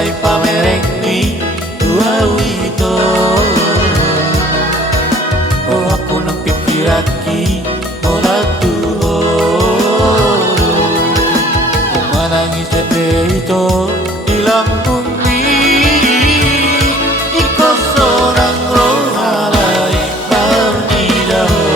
Napunay pamereng ni Uawito. Oh aku nang pikiraki Ola tuho Kumanangis dito di lambung ni Ikaw seorang rohalay Marnidaho.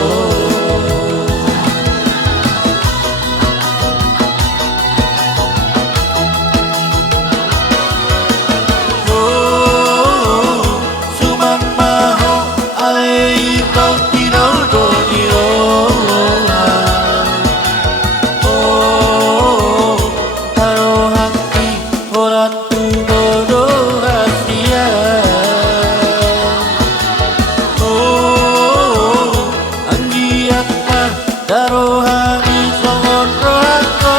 Darohani songon rohako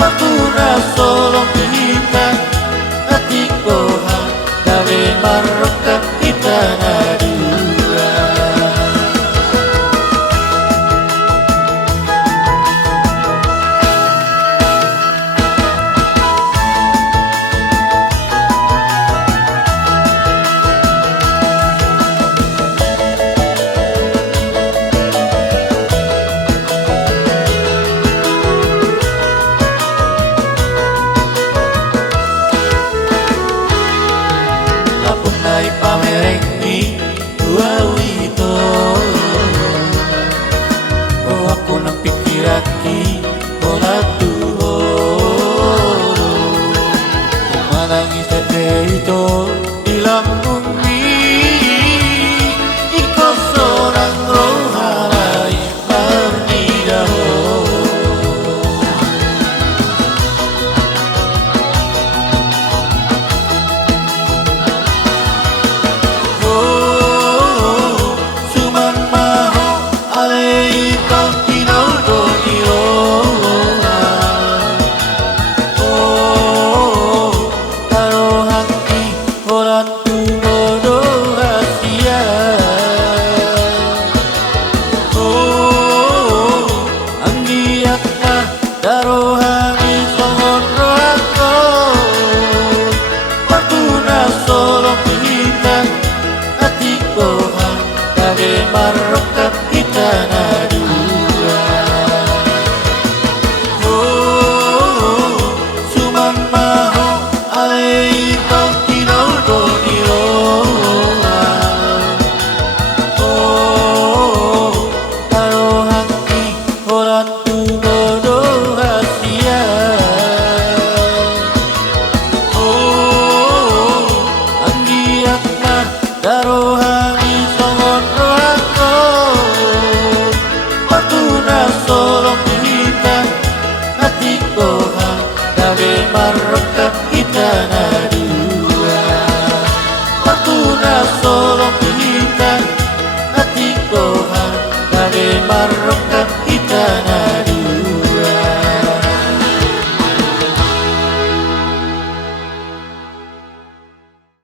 Wakuna solong kita Atikoha Dawe maroka kita nadua. Napunay pamereng ni Uawito. Oh aku nang pikiraki Ola tuho Kumanangis dito di lambung ni Ikaw seorang rohalay Marnidaho. Sumang maho alay ikaw